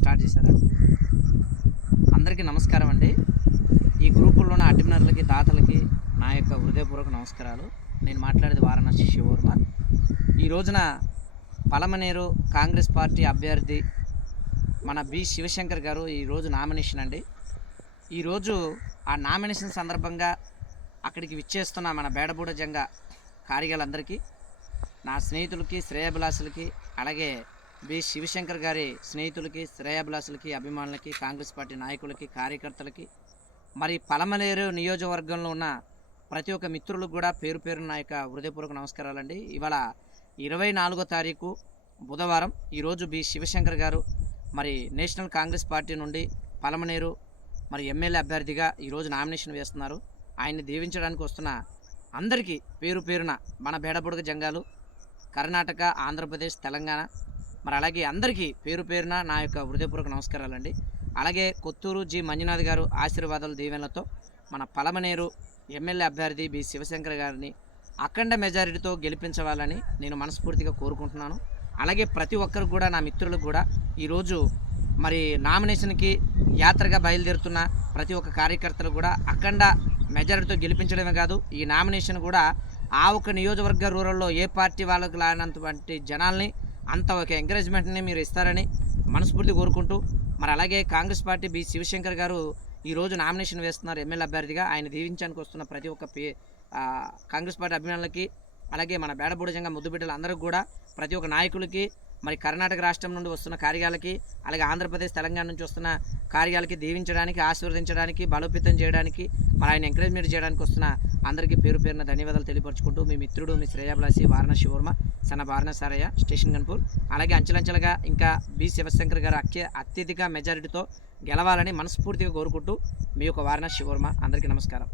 Start చేశారా? అందరికీ నమస్కారం అండి. ఈ గ్రూపుల్లో ఉన్న అడ్మినర్లకి దాతలకి నా యొక్క హృదయపూర్వక నమస్కారాలు. నేను మాట్లాడేది వారణాసి శివవర్మ. ఈ రోజున పలమనేరు కాంగ్రెస్ పార్టీ అభ్యర్థి మన బి శివశంకర్ గారు ఈరోజు నామినేషన్ అండి. ఈరోజు ఆ నామినేషన్ సందర్భంగా అక్కడికి విచ్చేస్తున్న మన బేడబూడ జంగ కార్యాలందరికీ నా స్నేహితులకి శ్రేయాభిలాషులకి అలాగే బి. శివశంకర్ గారి స్నేహితులకి శ్రేయాభిలాసులకి అభిమానులకి కాంగ్రెస్ పార్టీ నాయకులకి కార్యకర్తలకి మరి పలమలేరు నియోజకవర్గంలో ఉన్న ప్రతి ఒక్క మిత్రులకు కూడా పేరు పేరు నా యొక్క హృదయపూర్వక నమస్కారాలండి. ఇవాళ ఇరవై నాలుగో తారీఖు బుధవారం. ఈరోజు బి. శివశంకర్ గారు మరి నేషనల్ కాంగ్రెస్ పార్టీ నుండి పలమనేరు మరి ఎమ్మెల్యే అభ్యర్థిగా ఈరోజు నామినేషన్ వేస్తున్నారు. ఆయన్ని దీవించడానికి వస్తున్న అందరికీ పేరు పేరున మన బేడబుడగ జంగాలు కర్ణాటక ఆంధ్రప్రదేశ్ తెలంగాణ మరి అలాగే అందరికీ పేరు పేరున నా యొక్క హృదయపూర్వక నమస్కారాలండి. అలాగే కొత్తూరు జి మంజునాథ్ గారు ఆశీర్వాదాల దీవెనలతో మన పలమనేరు ఎమ్మెల్యే అభ్యర్థి బి శివశంకర్ గారిని అఖండ మెజారిటీతో గెలిపించవాలని నేను మనస్ఫూర్తిగా కోరుకుంటున్నాను. అలాగే ప్రతి ఒక్కరు కూడా నా మిత్రులకు కూడా ఈరోజు మరి నామినేషన్కి యాత్రగా బయలుదేరుతున్న ప్రతి ఒక్క కార్యకర్తలు కూడా అఖండ మెజారిటీతో గెలిపించడమే కాదు ఈ నామినేషన్ కూడా ఆ ఒక నియోజకవర్గ రూరల్లో ఏ పార్టీ వాళ్ళకు లాగినంతటువంటి జనాల్ని అంత ఒక ఎంకరేజ్మెంట్ని మీరు ఇస్తారని మనస్ఫూర్తి కోరుకుంటూ మరి అలాగే కాంగ్రెస్ పార్టీ బి శివశంకర్ గారు ఈరోజు నామినేషన్ వేస్తున్నారు ఎమ్మెల్యే అభ్యర్థిగా. ఆయన దీవించడానికి వస్తున్న ప్రతి ఒక్క పే కాంగ్రెస్ పార్టీ అభిమానులకి అలాగే మన బేడబూడజంగా ముద్దుబిడ్డలందరికీ కూడా ప్రతి ఒక్క నాయకులకి మరి కర్ణాటక రాష్ట్రం నుండి వస్తున్న కార్యాలకి అలాగే ఆంధ్రప్రదేశ్ తెలంగాణ నుంచి వస్తున్న కార్యాలకి దీవించడానికి ఆశీర్వదించడానికి బలోపేతం చేయడానికి మరి ఆయన ఎంకరేజ్మెంట్ చేయడానికి వస్తున్న అందరికీ పేరు పేరున ధన్యవాదాలు తెలియపరచుకుంటూ మీ మిత్రుడు మీ శ్రేయాభిలాషి వారణాసి వర్మ సన్న వారణాసారయ్య స్టేషన్ గన్పూర్. అలాగే అంచెలంచెలుగా ఇంకా బి శివశంకర్ గారు అత్య అత్యధిక మెజారిటీతో గెలవాలని మనస్ఫూర్తిగా కోరుకుంటూ మీ యొక్క వారణాసి వర్మ అందరికీ నమస్కారం.